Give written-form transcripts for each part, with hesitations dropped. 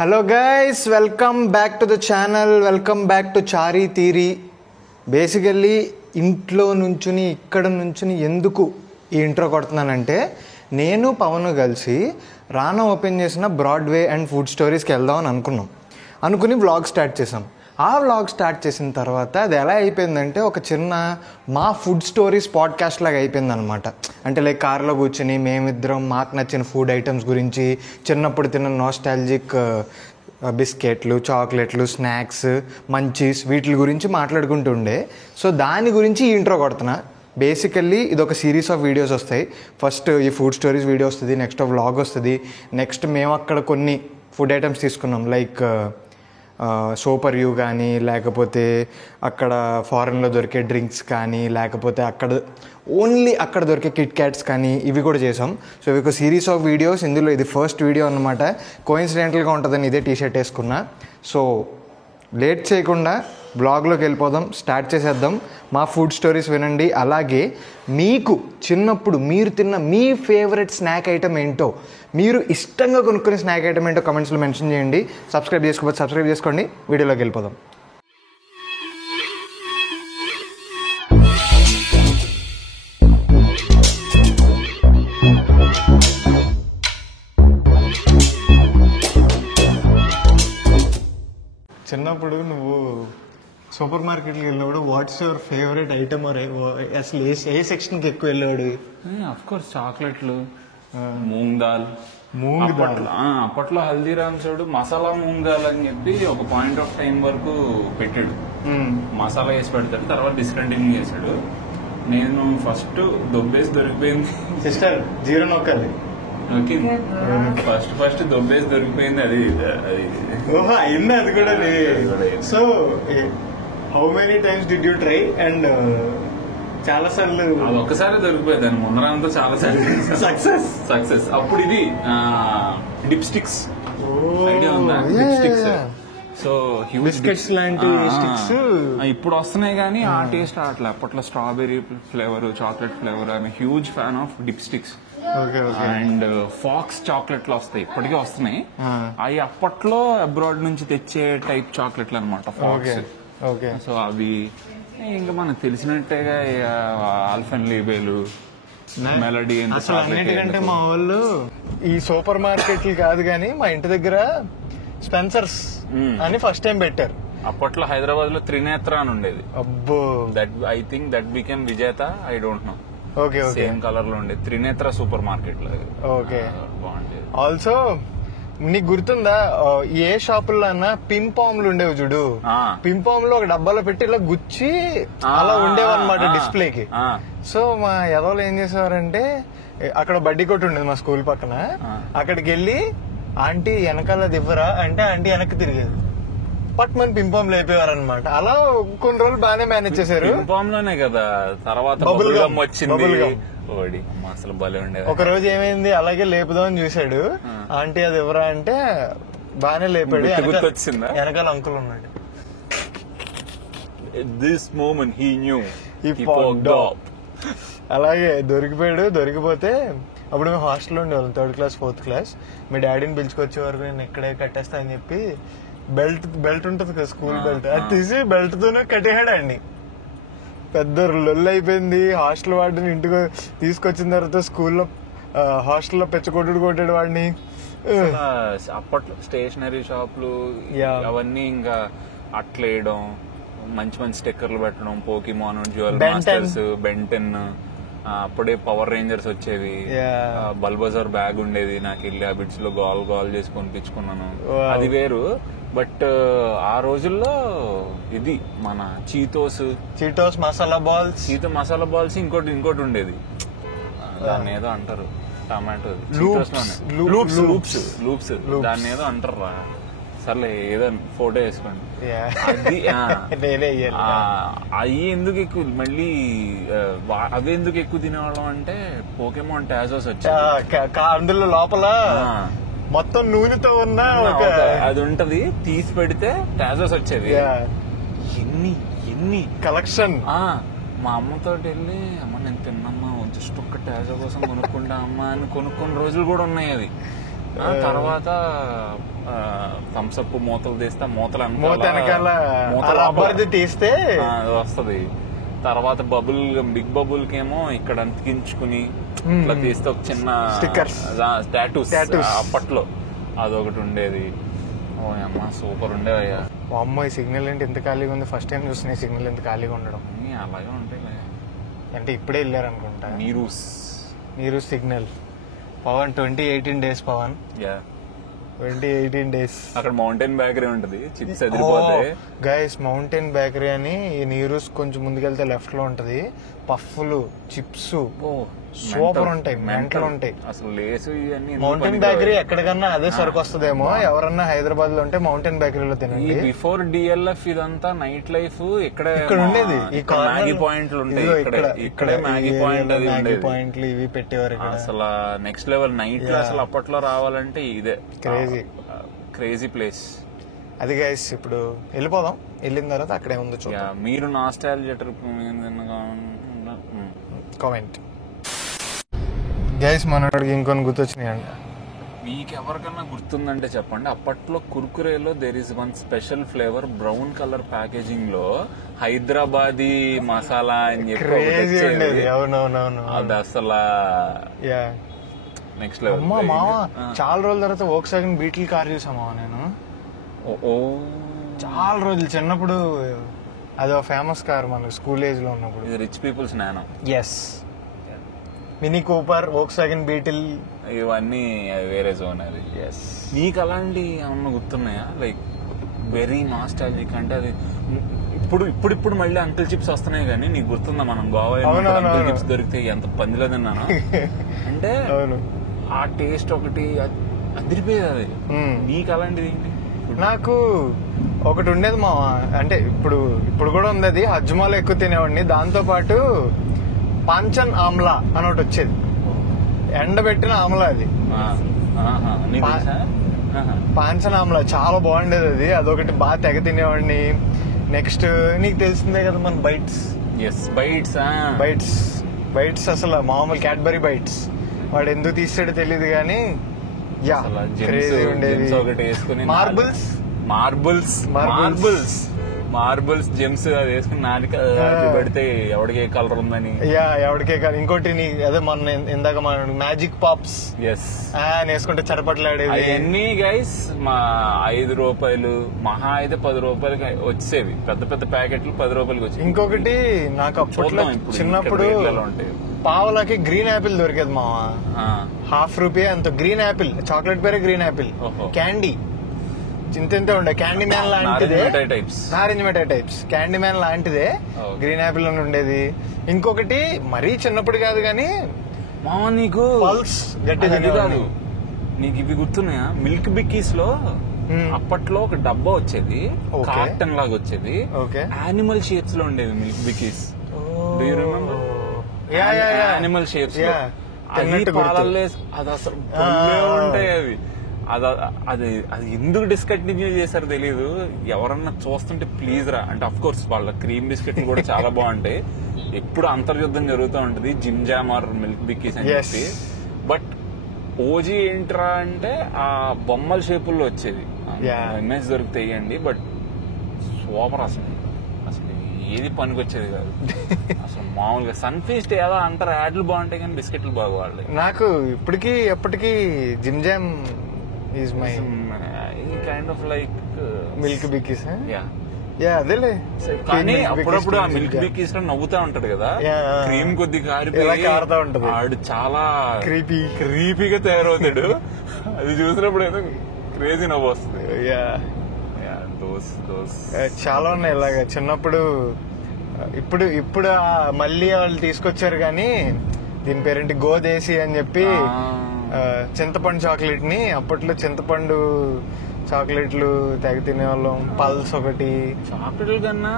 Hello guys, welcome back to the channel. Welcome back to చారీ తీరి. Basically ఇంట్లో నుంచుని ఇక్కడ నుంచుని ఎందుకు ఈ ఇంట్రో కొడుతున్నానంటే, నేను పవన్ కలిసి రానా ఓపెన్ చేసిన బ్రాడ్వే అండ్ ఫుడ్ స్టోరీస్కి వెళ్దాం అని అనుకుని వ్లాగ్ స్టార్ట్ చేసాం. ఆ వ్లాగ్ స్టార్ట్ చేసిన తర్వాత అది ఎలా అయిపోయిందంటే ఒక చిన్న మా ఫుడ్ స్టోరీస్ పాడ్కాస్ట్ లాగా అయిపోయింది అనమాట. అంటే లైక్ కార్లో కూర్చొని మేమిద్దరం మాకు నచ్చిన ఫుడ్ ఐటమ్స్ గురించి, చిన్నప్పుడు తిన్న నాస్టాలజిక్ బిస్కెట్లు, చాక్లెట్లు, స్నాక్స్, మంచీస్ వీటి గురించి మాట్లాడుకుంటూ ఉండే. సో దాని గురించి ఈ ఇంట్రో కొడుతున్నా. బేసికల్లీ ఇది ఒక సిరీస్ ఆఫ్ వీడియోస్ వస్తాయి. ఫస్ట్ ఈ ఫుడ్ స్టోరీస్ వీడియో వస్తుంది, నెక్స్ట్ వ్లాగ్ వస్తుంది, నెక్స్ట్ మేము అక్కడ కొన్ని ఫుడ్ ఐటమ్స్ తీసుకున్నాం లైక్ సూపర్ యూ కానీ, లేకపోతే అక్కడ ఫారెన్లో దొరికే డ్రింక్స్ కానీ, లేకపోతే ఓన్లీ అక్కడ దొరికే కిట్ క్యాట్స్ కానీ, ఇవి కూడా చేసాం. సో ఇవి ఒక సిరీస్ ఆఫ్ వీడియోస్. ఇందులో ఇది ఫస్ట్ వీడియో అనమాట. కోయిన్సిడెంటల్గా ఉంటుందని ఇదే టీషర్ట్ వేసుకున్నా. సో లేట్ చేయకుండా బ్లాగ్లోకి వెళ్ళిపోదాం, స్టార్ట్ చేసేద్దాం. మా ఫుడ్ స్టోరీస్ వినండి. అలాగే మీకు చిన్నప్పుడు మీరు తిన్న మీ ఫేవరెట్ స్నాక్ ఐటమ్ ఏంటో, మీరు ఇష్టంగా కొనుక్కునే స్నాక్ ఐటమ్ ఏంటో కమెంట్స్లో మెన్షన్ చేయండి. సబ్స్క్రైబ్ చేసుకోవచ్చు, సబ్స్క్రైబ్ చేసుకోండి. వీడియోలోకి వెళ్ళిపోదాం. చిన్నప్పుడు నువ్వు సూపర్ మార్కెట్కి వెళ్ళినప్పుడు వాట్స్ యువర్ ఫేవరెట్ ఐటమ్? అసలు ఏ సెక్షన్కి ఎక్కువ వెళ్ళాడు? అఫ్ కోర్స్ చాక్లెట్లు, మూంగ్ దాల్. అప్పట్లో హల్దీరామ్స్ మసాలా మూంగ్ దాల్ అని చెప్పి ఒక పాయింట్ ఆఫ్ టైం వరకు పెట్టాడు. మసాలా వేసి పెడతాడు, తర్వాత డిస్కంటిన్యూ చేశాడు. నేను ఫస్ట్ దొబ్బేసి దొరికిపోయింది. సిస్టర్ జీరో నొక్కాలి. ఫస్ట్ దొబ్బేసి దొరికిపోయింది. అది అయింది అది కూడా. So how many times did you try? And చాలా సార్లు అది ఒక్కసారి దొరికిపోయింది. దాని ముందరంతా చాలా సార్లు సక్సెస్. అప్పుడు ఇది డిప్ స్టిక్స్ ఐడియా ఉందా? Dip sticks. సో బిస్కెట్స్ లాంటి స్టిక్స్ ఇప్పుడు వస్తున్నాయి కానీ ఆ టేస్ట్ అట్లా. అప్పట్లో strawberry flavour, chocolate flavour. I'm huge fan of dip sticks. And Fox's చాక్లెట్లు వస్తాయి, ఇప్పటికే వస్తున్నాయి. అవి అప్పట్లో అబ్రాడ్ నుంచి తెచ్చే టైప్ చాక్లెట్లు అనమాట, ఫాక్స్. సో అవి ఇంకా మనకు తెలిసినట్టేగా ఆల్ఫెన్లీబేలు, మెలడీ. అసలు అన్నిటికంటే మా వాళ్ళు ఈ సూపర్ మార్కెట్లు కాదు కానీ మా ఇంటి దగ్గర స్పెన్సర్స్ అని ఫస్ట్ టైం పెట్టారు. అప్పట్లో హైదరాబాద్ లో త్రినేత్ర అని ఉండేది. అబ్బో, that I think that became Vijetha, I don't know. Okay, same colour లో ఉండేది త్రినేత్ర సూపర్ మార్కెట్ లో. ఓకే, బాగుండేది. ఆల్సో నీకు గుర్తుందా ఏ షాపుల్లో అన్నా పిన్ పామ్లు ఉండేవి చూడు? పిన్ పామ్ లో ఒక డబ్బాలో పెట్టి ఇలా గుచ్చి అలా ఉండేవన్నమాట డిస్ప్లేకి. సో మా ఎదవలు ఏం చేసేవారంటే, అక్కడ బడ్డీ కొట్టు ఉండేది మా స్కూల్ పక్కన. అక్కడికి వెళ్ళి ఆంటీ వెనకాల దివ్వరా అంటే ఆంటీ వెనక్కి తిరిగేది, పట్ మన పింపామ్ లేపేవారు అనమాట. అలా కొన్ని రోజులు బాగానే మేనేజ్ చేశారు. పింపామ్ లోనే కదా తర్వాత బబుల్ గమ్ వచ్చింది. అసలు భలే ఉండేది. ఒక రోజు ఏమైంది, అలాగే లేపుదామని చూసాడు. ఆంటీ అది ఎవరా అంటే బాగానే లేపాడు. గుర్తొచ్చిందా? వెనకాల అంకుల్ ఉన్నాడు. అలాగే దొరికిపోయాడు. దొరికిపోతే అప్పుడు మేము హాస్టల్లో ఉండేవాళ్ళం, 3rd క్లాస్ 4th క్లాస్. మీ డాడీని పిలుచుకొచ్చే వరకు నేను ఇక్కడే కట్టేస్తా అని చెప్పి బెల్ట్ ఉంటుంది కదా, స్కూల్ బెల్ట్, అది తీసి బెల్ట్ తోనే కట్టేసాడు అండి. పెద్ద లొల్లు అయిపోయింది. హాస్టల్ వాడిని ఇంటికి తీసుకొచ్చిన తర్వాత స్కూల్లో హాస్టల్లో కొట్టాడు వాడిని. అప్పట్లో స్టేషనరీ షాపులు అవన్నీ ఇంకా అట్లేయడం, మంచి మంచి స్టిక్కర్లు పెట్టడం, పోకీమాన్, జ్యువెల్ మాస్టర్స్, బెంటెన్, అప్పుడే పవర్ రేంజర్స్ వచ్చేవి. బల్బజార్ బ్యాగ్ ఉండేది నాకు, వెళ్ళి హ్యాబిట్స్ లో గాల్ చేసి కొనిపించుకున్నాను. అది వేరు. బట్ ఆ రోజుల్లో ఇది మన చీతోస్ మసాలా బాల్స్, ఇంకోటి ఉండేది, దాన్ని ఏదో అంటారు, టమాటో లూప్స్, దాన్ని ఏదో అంటారు. సర్లే ఏదో ఫోటో వేసుకోండి. అవి ఎందుకు ఎక్కువ, మళ్ళీ అవి ఎందుకు ఎక్కువ తినేవాళ్ళం అంటే, పోకేమాన్ టాజోస్ వచ్చాయి. అందులో లోపల మొత్తం నూనెతో ఉన్న అది ఉంటది, తీసి పెడితే టాజోస్ వచ్చేది. ఎన్ని కలెక్షన్. మా అమ్మతో వెళ్ళి, అమ్మ నేను తిన్నమ్మా, జస్ట్ ఒక్క టాజో కోసం కొనుక్కుంటా అమ్మ అని కొనుక్కున్న రోజులు కూడా ఉన్నాయి. అది తర్వాత థమ్స్అప్ మూతలు తీస్తే మూతలు మూత వెనకాల రబ్బర్ది తీస్తే వస్తది. తర్వాత బబుల్ బిగ్ బబుల్ కేమో ఇక్కడ అంతికించుకుని ఇట్లా తీస్తే ఒక చిన్న స్టిక్కర్స్ టాటూస్ అప్పట్లో అదొకటి ఉండేది. ఓ అమ్మ సూపర్ ఉండేవయ్యా. అమ్మ ఈ సిగ్నల్ ఏంటి ఎంత ఖాళీగా ఉంది, ఫస్ట్ టైం చూసిన సిగ్నల్ ఎంత ఖాళీగా ఉండడం. అలాగే ఉంటాయి అంటే ఇప్పుడే వెళ్ళారనుకుంటా. నీరు signal Pavan 2018 days Pavan. 2018 days. అక్కడ మౌంటైన్ బేకరీ ఉంటది, చిప్స్ అదిరిపోతాయి గైస్. మౌంటైన్ బేకరీ అని ఈ నీరూస్ కొంచెం ముందుకెళ్తే లెఫ్ట్ లో ఉంటది. పఫ్లు, చిప్స్ సూపర్ ఉంటాయి, మెంటల్ ఉంటాయి అసలు. లేసు మౌంటైన్ బేకరీ ఎక్కడికన్నా అదే సరుకు వస్తుందేమో. ఎవరన్నా హైదరాబాద్ లో ఉంటే మౌంటైన్ బేకరీలో తినండి. బిఫోర్ డిఎల్ఎఫ్ ఇదంతా నైట్ లైఫ్ ఇక్కడ ఉండేది. ఈ మ్యాగీ పాయింట్లు ఉంటాయి, ఇక్కడే మ్యాగీ పాయింట్ అది ఉండేది. పాయింట్లు ఇవి పెట్టేవారు అసలు. నెక్స్ట్ లెవెల్ నైట్ లో అసలు అప్పట్లో రావాలంటే ఇదే క్రేజీ ప్లేస్ అది. గైస్ ఇప్పుడు వెళ్ళిపోదాం, వెళ్ళిన తర్వాత అక్కడే ఉంది చూద్దాం. మీరు నాస్టాల్జియా ట్రిప్ కామెంట్. గైస్ మనోడికి ఇంకొన్ని గుర్తొచ్చినాయండి. మీకు ఎవరికన్నా గుర్తుందంటే చెప్పండి. అప్పట్లో కుర్కురేలో there is one special flavour, brown colour packaging లో హైదరాబాదీ మసాలా అని చెప్పి అది అసలు నెక్స్ట్ లెవెల్. మామ చాలా రోజుల తర్వాత వోక్స్వాగన్ బీటిల్ కార్ చూసామా నేను. చాలా రోజులు చిన్నప్పుడు అదో ఫేమస్ కార్ మనకు స్కూల్ ఏజ్ లో ఉన్నప్పుడు. ఇది rich people's Nano. Yes. Mini Cooper, Volkswagen Beetle ఇవన్నీ వేరే జోన్ అది. నీకు అలాంటి ఏమన్నా గుర్తున్నాయా? లైక్ వెరీ నాస్టాలజిక్ అంటే అది ఇప్పుడు మళ్ళీ అంకుల్ చిప్స్ వస్తున్నాయి కానీ నీకు గుర్తుందా మనం గోవా అంకుల్ చిప్స్ దొరికితే ఎంత పందిలో తిన్నాను అంటే ఆ టేస్ట్ ఒకటి అదిరిపోయేది అది. నీకు అలాంటిది ఏంటి? నాకు ఒకటి ఉండేది మా, అంటే ఇప్పుడు కూడా ఉంది అది. హజ్మాలో ఎక్కువ తినేవాడిని. దాంతో పాటు పాంచన్ ఆమ్లా అని ఒకటి వచ్చేది, ఎండబెట్టిన ఆమ్లా. అది పాంచన్ ఆమ్లా చాలా బాగుండేది అది. అదొకటి బాగా తెగ తినేవాడిని. నెక్స్ట్ నీకు తెలిసిందే కదా మన బైట్స్. బైట్స్ అసలు మామూలు క్యాడ్బరీ బైట్స్. వాడు ఎందుకు తీసాడో తెలియదు కానీ క్రేజీ ఉండేది. మార్బుల్స్ జెమ్స్ అది వేసుకుని నాటిక పెడితే ఎవడికి ఏ కలర్ ఉందని. ఎవడికే కలర్. ఇంకోటి అదే మన ఇందాక మన మ్యాజిక్ పాప్స్ వేసుకుంటే చరపట్లాడేవి. అవన్నీ గైస్ మా 5 రూపాయలు మహా అయితే 10 రూపాయలకి వచ్చేవి. పెద్ద పెద్ద ప్యాకెట్లు 10 రూపాయలకి వచ్చేవి. ఇంకొకటి నాకు అప్పట్లో చిన్నప్పుడు పావులకి గ్రీన్ యాపిల్ దొరికేది మావా. ₹1/2 అంత. గ్రీన్ యాపిల్, చాక్లెట్ పేరే గ్రీన్ యాపిల్. క్యాండీ చింత ఉండే క్యాండీ మ్యాన్ లాంటిదే, నారింజ మిఠాయి టైప్స్. క్యాండీ మ్యాన్ లాంటిదే గ్రీన్ యాపిల్ అని ఉండేది. ఇంకొకటి మరీ చిన్నప్పుడు కాదు కానీ మామ నీకు పల్స్ గట్టి కాదు. నీకు ఇవి గుర్తున్నాయా? మిల్క్ బిక్కీస్ లో అప్పట్లో ఒక డబ్బా వచ్చేది, కార్టన్ లాగా వచ్చేది, యానిమల్ షేప్స్ లో ఉండేది milk Bikis. Do you remember? Animal shapes లో అది అసలు ఉంటాయి అవి. అది ఎందుకు డిస్కంటిన్యూ చేశారో తెలీదు. ఎవరన్నా చూస్తుంటే ప్లీజ్ రా అంటే. అఫ్ కోర్స్ వాళ్ళ క్రీమ్ బిస్కెట్లు కూడా చాలా బాగుంటాయి. ఎప్పుడు అంతర్యుద్ధం జరుగుతూ ఉంటది gym jam are milk Bikis అని చెప్పి. బట్ ఓజీ ఏంట్రా అంటే ఆ బొమ్మల షేపుల్లో వచ్చేది. ఇమేజ్ దొరికితే వేయండి. బట్ సూపర్ అసలు ఏది పనికి వచ్చేది కాదు అసలు. మామూలుగా సన్ ఫీస్ట్ ఏదో అంటారు యాడ్లు బాగుంటాయి కానీ బిస్కెట్లు బాగుపడలేదు. నాకు ఇప్పటికీ ఎప్పటికీ Jim Jam is my kind of like milk Bikis. అదేలే. కానీ అప్పుడప్పుడు ఆ మిల్క్ బిక్కీస్ లో నవ్వుతా ఉంటాడు కదా, క్రీమ్ కొద్ది కారుతా ఉంటది. ఆడు చాలా క్రీపీగా తయారవుతాడు. అది చూసినప్పుడు ఏదో క్రేజీ నవ్వు వస్తుంది. చాలా ఉన్నాయి ఇలాగా చిన్నప్పుడు. ఇప్పుడు మళ్ళీ వాళ్ళు తీసుకొచ్చారు కానీ దీని పేరేంటి గోదేశీ అని చెప్పి చింతపండు చాక్లెట్ ని. అప్పట్లో చింతపండు చాక్లెట్లు తెగ తినేవాళ్ళం. పల్స్ ఒకటి. చాక్లెట్లు కన్నా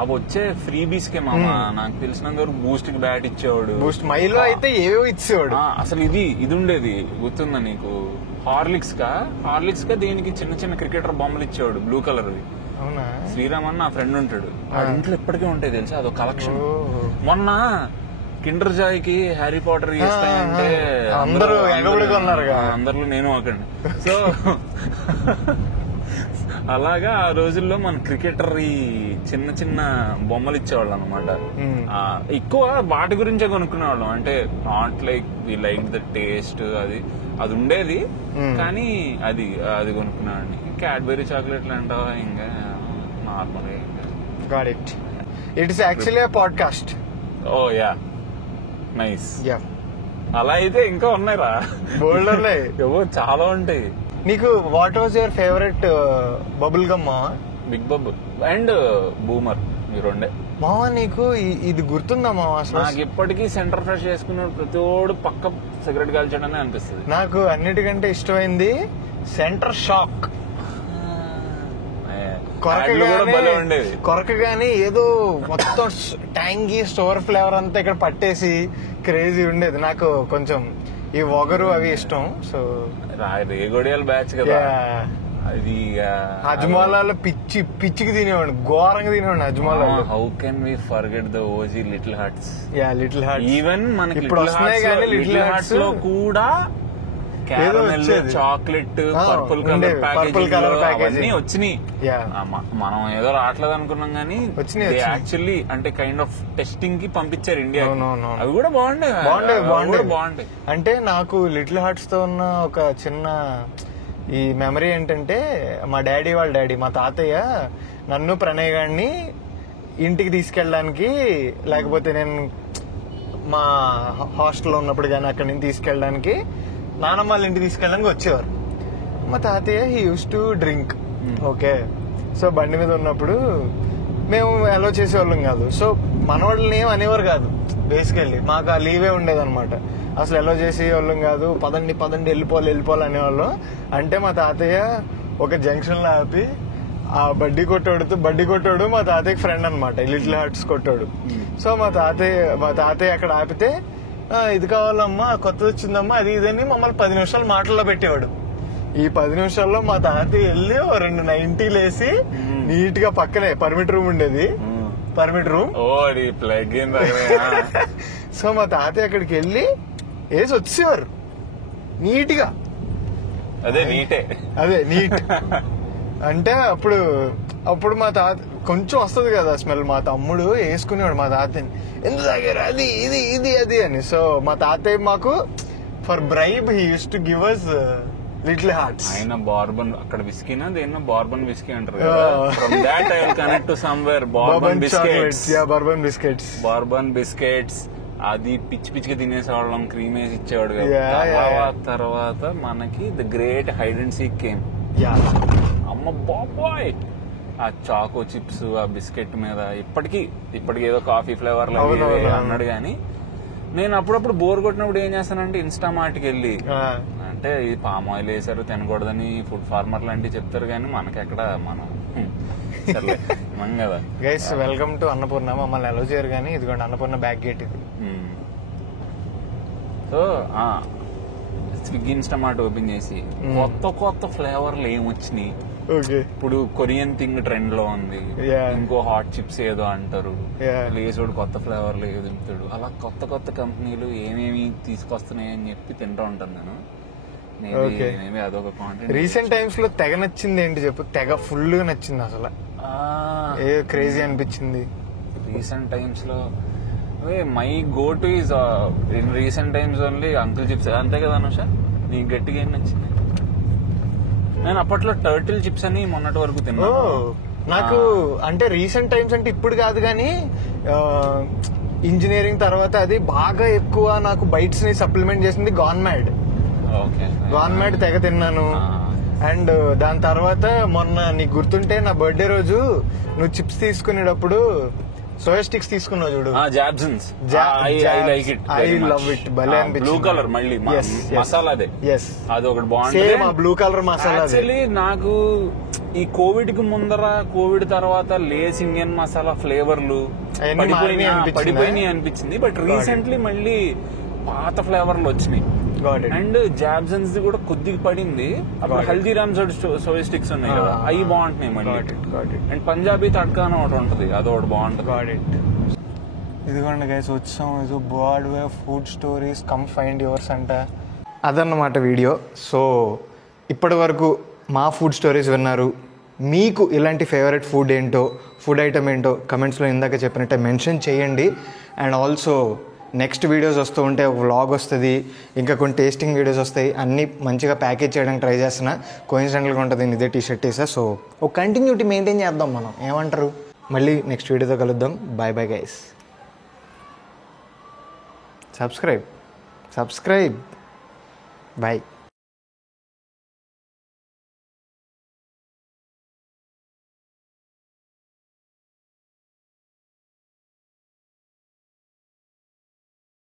అవి వచ్చే ఫ్రీ బీస్ కే మామ నాకు తెలిసినంత వరకు బూస్ట్ కి బ్యాట్ ఇచ్చేవాడు. బూస్ట్ మైలో అయితే ఏవో ఇచ్చేవాడు. అసలు ఇది ఉండేది గుర్తుందా నీకు? హార్లిక్స్ కా దీనికి చిన్న చిన్న క్రికెటర్ బొమ్మలు ఇచ్చేవాడు బ్లూ కలర్. అవునా? శ్రీరామ్ అని నా ఫ్రెండ్ ఉంటాడు, ఆ ఇంట్లో ఇప్పటికే ఉంటాయి తెలుసా, అదో కలెక్షన్. మొన్న కిండర్ జాయ్ కి హ్యారీ పాటర్ ఇస్తాయంటే అందరూ ఎగబడి కొన్నారు. అందరిలో నేను అక్కడ. సో అలాగా ఆ రోజుల్లో మన క్రికెటర్ ఈ చిన్న చిన్న బొమ్మలు ఇచ్చేవాళ్ళు అనమాట. ఎక్కువ వాటి గురించే కొనుక్కునేవాళ్ళం. అంటే not like we like the taste, అది ఉండేది కానీ అది కొనుక్కునేవాడిని. క్యాడ్బెరీ చాక్లెట్లు అంటావా ఇంకా normal. Got it. It is actually a podcast. Oh ya, nice. Ya, అలా అయితే ఇంకా ఉన్నాయిరా, బోల్డ్ ఉన్నాయి. చాలా ఉంటాయి. నీకు what was your favourite bubble gum మావా? బిగ్ బబుల్ అండ్ బూమర్, ఈ రెండే. మావా నీకు ఇది గుర్తుందా మావా? నాకు ఇప్పటికీ సెంటర్ ఫ్రెష్ చేసుకున్న ప్రతిోడు పక్క సిగరెట్ కాల్చడనే అనిపిస్తుంది. నాకు అన్నిటికంటే ఇష్టమైంది సెంటర్ షాక్. కొరకగానే ఏదో మొత్తం ట్యాంగీ స్టోర్ ఫ్లేవర్ అంతా ఇక్కడ పట్టేసి క్రేజీ ఉండేది. నాకు కొంచెం ఈ వగరు అవి ఇష్టం. సో రేగోడియాల బ్యాచ్ కదా అది. అజ్మాలాలో పిచ్చికి తినేవాడు, ఘోరంగా తినేవాడు అజ్మాలాలో. How can we forget the OG little hearts? Ya, little hearts. Even మనకి ఇప్పుడు వస్తున్నాయి కానీ లిటిల్ హార్ట్స్ లో కూడా చాక్లెట్ పర్పుల్ కలర్ ప్యాకేజింగ్ వచ్చినాయి. మనం ఏదో రావట్లేదు అనుకున్నాం కానీ యాక్చువల్లీ అంటే కైండ్ ఆఫ్ టెస్టింగ్ కి పంపించారు ఇండియా. అవి కూడా బాగుంటాయి. అంటే నాకు లిటిల్ హార్ట్స్ తో ఉన్న ఒక చిన్న ఈ మెమరీ ఏంటంటే, మా డాడీ వాళ్ళ డాడీ, మా తాతయ్య నన్ను ప్రణయ్ గారిని ఇంటికి తీసుకెళ్ళడానికి, లేకపోతే నేను మా హాస్టల్లో ఉన్నప్పుడు కానీ అక్కడి నుంచి తీసుకెళ్ళడానికి, నానమ్మ వాళ్ళ ఇంటికి తీసుకెళ్ళడానికి వచ్చేవారు. మా తాతయ్య he use to drink. Okay, so బండి మీద ఉన్నప్పుడు మేము అలో చేసేవాళ్ళం కాదు. సో మనవాళ్ళని ఏం అనేవారు కాదు బేసికల్లీ. మాకు ఆ లీవే ఉండేదన్నమాట. అసలు అలో చేసేవాళ్ళం కాదు. పదండి వెళ్ళిపోవాలి అనేవాళ్ళం. అంటే మా తాతయ్య ఒక జంక్షన్లో ఆపి ఆ బడ్డీ కొట్టాడు మా తాతయ్యకి ఫ్రెండ్ అనమాట, లిటిల్ హార్ట్స్ కొట్టాడు. సో మా తాతయ్య అక్కడ ఆపితే, ఇది కావాలమ్మా, కొత్తది వచ్చిందమ్మా, అది ఇదని మమ్మల్ని 10 నిమిషాలు మాటల్లో పెట్టేవాడు. ఈ 10 నిమిషాల్లో మా తాతయ్య వెళ్ళి 2 90s వేసి నీట్ గా పక్కనే పర్మిట్ రూమ్ ఉండేది, పర్మిట్ రూమ్. సో మా తాతయ్య అక్కడికి వెళ్ళి వేసి వచ్చేవారు నీట్ గా. అదే నీట్ అంటే అప్పుడు మా తాత కొంచెం వస్తుంది కదా స్మెల్. మా తమ్ముడు వేసుకునేవాడు మా తాతయ్యని, ఎందుకు తాగారు అది ఇది అని. సో మా తాతయ్య మాకు for bribe he use to give us Little Hearts. ఆయన బార్బన్ అక్కడ విస్కీనా దేన్నో బార్బన్ విస్కీ అంటారు కదా. From that I will connect to somewhere bourbon biscuits. Bourbon biscuits అది పిచ్చిగా తినేసేవాళ్ళం, క్రీమ్ వేసి ఇచ్చేవాడు. తర్వాత మనకి the great hide and seek came. అమ్మ బాబాయ్, ఆ చాకో చిప్స్, ఆ బిస్కెట్ మీద ఇప్పటికి ఏదో కాఫీ ఫ్లేవర్ అన్నాడు కానీ, నేను అప్పుడప్పుడు బోర్ కొట్టినప్పుడు ఏం చేస్తానంటే ఇన్స్టామార్ట్కి వెళ్ళి, అంటే ఇది పామ్ ఆయిల్ వేసారు తినకూడదని ఫుడ్ ఫార్మర్ లాంటివి చెప్తారు కానీ మనకెక్కడ, మనం కదా. Guys welcome to Annapurna. మమ్మల్ని అలో చేయరు కానీ ఇదిగోండి అన్నపూర్ణ బ్యాక్ గేట్ ఇది. సో స్విగ్గీ ఇన్స్టామార్ట్ ఓపెన్ చేసి కొత్త ఫ్లేవర్లు ఏమొచ్చినాయి. ఇప్పుడు కొరియన్ థింగ్ ట్రెండ్ లో ఉంది, ఇంకో హాట్ చిప్స్ ఏదో అంటారు, లేసుడు కొత్త ఫ్లేవర్లు ఏదో తింటాడు. అలా కొత్త కంపెనీలు ఏమేమి తీసుకొస్తున్నాయి అని చెప్పి తింటూ ఉంటాను నేను. మేబీ అదొక కాంటెంట్. రీసెంట్ టైమ్స్ లో తెగ నచ్చింది ఏంటి చెప్పు? తెగ ఫుల్ గా నచ్చింది అసలు, ఏ క్రేజీ అనిపించింది రీసెంట్ టైమ్స్ లో. My go to is in recent times only uncle chips. అంతే కదా అనుష, నీకు గట్టిగా ఏం నచ్చింది? నేను అప్పట్లో టర్టిల్ చిప్స్ అని మొన్నటి వరకు తిన్నా. నాకు అంటే రీసెంట్ టైమ్స్ అంటే ఇప్పుడు కాదు కానీ ఇంజనీరింగ్ తర్వాత అది బాగా ఎక్కువ నాకు బైట్స్ ని సప్లిమెంట్ చేసింది గాన్ మ్యాడ్ తెగ తిన్నాను. అండ్ దాని తర్వాత మొన్న నీకు గుర్తుంటే నా బర్త్డే రోజు నువ్వు చిప్స్ తీసుకునేటప్పుడు సోయా స్టిక్స్ తీసుకున్నావు చూడు, జాబ్సన్స్. I love it. భలే అనిపించింది. బ్లూ కలర్ మళ్ళీ మసాలా అది ఒకటి బాగుంటుంది. Blue colour masala. యాక్చువల్లీ నాకు ఈ కోవిడ్ కి ముందర కోవిడ్ తర్వాత లేస్ ఇండియన్ మసాలా ఫ్లేవర్లు పడిపోయినాయి అనిపించింది. బట్ రీసెంట్లీ మళ్ళీ పాత ఫ్లేవర్లు వచ్చినాయి. అండ్ జాబ్సన్స్ ది కూడా కొద్దిగా పడింది. అప్పుడు హల్దీరామ్స్ సోయా స్టిక్స్ ఉన్నాయి కదా, అవి బాగుంటున్నాయి మళ్ళీ. అండ్ పంజాబీ తడ్కా అని ఒకటి ఉంటది, అది ఒకటి బాగుంటుంది. ఇదిగోండి గైస్ వచ్చాం. ఇది Broadway food stories come find yours అంట. అదన్నమాట వీడియో. సో ఇప్పటి వరకు మా ఫుడ్ స్టోరీస్ విన్నారు. మీకు ఇలాంటి ఫేవరెట్ ఫుడ్ ఐటమ్ ఏంటో కమెంట్స్లో ఇందాక చెప్పినట్టే మెన్షన్ చేయండి. అండ్ ఆల్సో నెక్స్ట్ వీడియోస్ వస్తూ ఉంటే వ్లాగ్ వస్తుంది, ఇంకా కొన్ని టేస్టింగ్ వీడియోస్ వస్తాయి. అన్నీ మంచిగా ప్యాకేజ్ చేయడానికి ట్రై చేస్తున్నా. కోయిన్సిడెంటల్గా ఉంటుంది, నేను ఇదే టీషర్ట్ వేసా. సో ఒక కంటిన్యూటీ మెయింటైన్ చేద్దాం మనం, ఏమంటారు? మళ్ళీ నెక్స్ట్ వీడియోతో కలుద్దాం. Bye bye guys. Subscribe. Bye.